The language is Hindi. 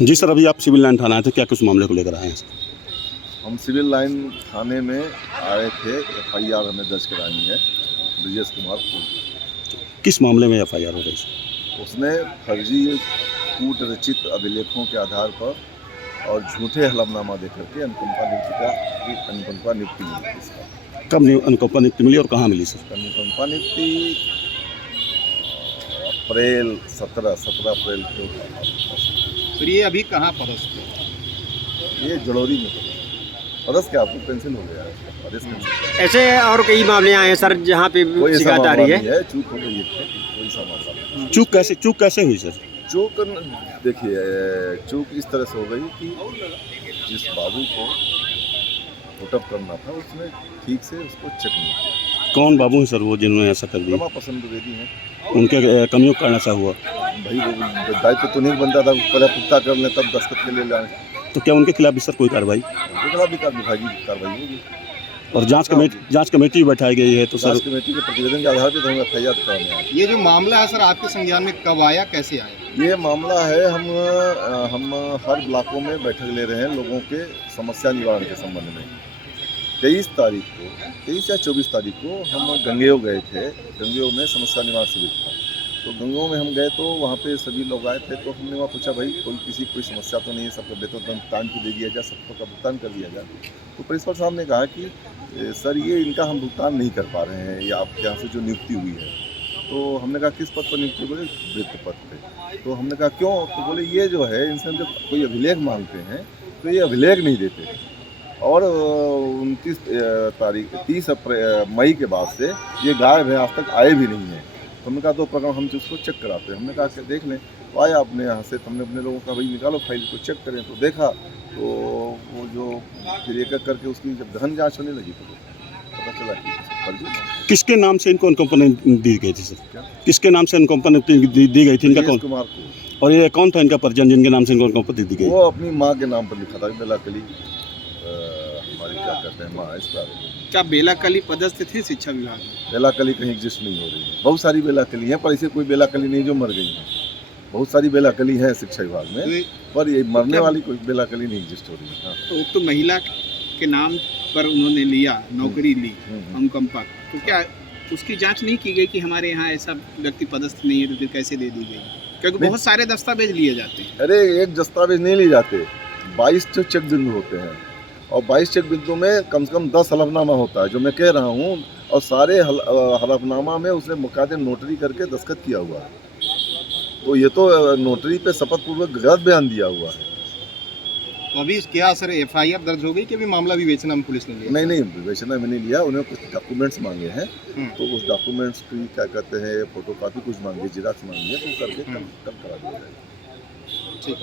जी सर, अभी आप सिविल लाइन थाना आए थे, क्या कुछ मामले को लेकर आए हैं? हम सिविल लाइन थाने में आए थे, FIR हमें दर्ज करानी है ब्रिजेश कुमार को। किस मामले में FIR हो रही है? उसने फर्जी कूट रचित अभिलेखों के आधार पर और झूठे हलफनामा देकर के अनुकंपा नियुक्ति मिली इसका। कब अनुकंपा नियुक्ति मिली और कहाँ मिली सर? अनुकंपा नियुक्ति अप्रैल 17 अप्रैल को। तो ये अभी कहाँ पदस्थ है? ये जड़ौरी में पदस्थ क्या, आपको पेंशन हो गया है? ऐसे और कई मामले आए हैं सर जहाँ पे शिकायत आ रही है। चूक हो गई है, कोई सा मामला नहीं। चूक कैसे हुई सर? चूक देखिए, चूक इस तरह से हो गई कि जिस बाबू को पुटअप करना था उसने ठीक से उसको चेक नहीं किया। कौन बाबू हैं सर वो जिन्होंने ऐसा कर दिया? रमा पसंद द्विवेदी हैं। उनके कमियों का ऐसा हुआ? भाई वो दायित्व तो नहीं बनता था, पहले पुख्ता कर लें तब दस्तखत के लिए लाएं। तो क्या उनके खिलाफ भी सर कोई कार्रवाई? उनके खिलाफ भी विभागीय कार्रवाई होगी और जांच कमेटी बैठाई गई है, तो सर जांच कमेटी के प्रतिवेदन के आधार पर तो हम FIR कराने आए। ये जो मामला है सर आपके संज्ञान में कब आया, कैसे आया? ये मामला है, हम हर ब्लॉकों में बैठक ले रहे हैं लोगों के समस्या निवारण के संबंध में। 23 या 24 तारीख को हम गंगेव गए थे। गंगेव में समस्या निवारण शिविर था, तो गंगेव में हम गए तो वहाँ पे सभी लोग आए थे। तो हमने वहाँ पूछा भाई कोई समस्या तो नहीं है, सबको वेतन भुगतान की दे दिया जाए, सबको का भुगतान कर दिया जाए। तो प्रिंसिपल साहब ने कहा कि सर ये इनका हम भुगतान नहीं कर पा रहे हैं, ये आपके यहाँ से जो नियुक्ति हुई है। तो हमने कहा किस पद पर नियुक्ति? बोले वृत्त पद पे। तो हमने कहा क्यों? तो बोले ये जो है इनसे हम जब कोई अभिलेख मांगते हैं तो ये अभिलेख नहीं देते, और 30 मई के बाद से ये गायब है, आज तक आए भी नहीं है। तो हमने कहा 2 प्रकरण हम उसको चेक कराते हैं। हमने कहा कि देख लें। तो आया अपने यहाँ से, हमने अपने लोगों का भाई निकालो फाइल को चेक करें। तो देखा तो वो जो फिर एक करके उसकी जब गहन जाँच होने लगी तो पता चला कि फर्जी। किसके नाम से इनको अनुकंपा दी गई थी सर? किसके नाम से अनुकंपा दी गई थी? इनका कौन? कुमार को। और ये कौन था इनका परिजन जिनके नाम से इनको अनुकंपा दी गई? वो अपनी माँ के नाम पर लिखा था, बेलाकली हमारी क्या कहते हैं माँ, इस पर। क्या बेलाकली पदस्थ थे शिक्षा विभाग में? बेलाकली कहीं एग्जिस्ट नहीं हो रही है। बहुत सारी बेलाकली हैं, पर ऐसे कोई बेलाकली नहीं जो मर गई है। बहुत सारी बेलाकली हैं शिक्षा विभाग में, पर ये मरने वाली कोई बेलाकली नहीं एग्जिस्ट हो रही है। हाँ। तो महिला के नाम पर उन्होंने लिया, नौकरी ली अनुकंपा, तो क्या उसकी जांच नहीं की गई कि हमारे यहाँ ऐसा व्यक्ति पदस्थ नहीं है, तो फिर कैसे दे दी गई? क्योंकि बहुत सारे दस्तावेज लिए जाते हैं। अरे एक दस्तावेज नहीं लिए जाते, 22 चेक बिंदु होते हैं, और 22 चेक बिंदु में कम से कम 10 हलफनामा होता है, जो मैं कह रहा हूँ। और सारे हलफनामा में उसने मुकादे नोटरी करके दस्तखत किया हुआ है। तो ये तो नोटरी पे शपथ पूर्वक गलत बयान दिया हुआ है। तो अभी क्या सर FIR दर्ज हो गई कि अभी मामला विवेचना में पुलिस ने लिया? नहीं, विवेचना में नहीं लिया। उन्हें कुछ डॉक्यूमेंट्स मांगे हैं, तो उस डॉक्यूमेंट्स की क्या कहते हैं फोटोकॉपी कुछ मांगी, जिराक्स मांगी है, तो करके कल करा दिया जाएगा। ठीक।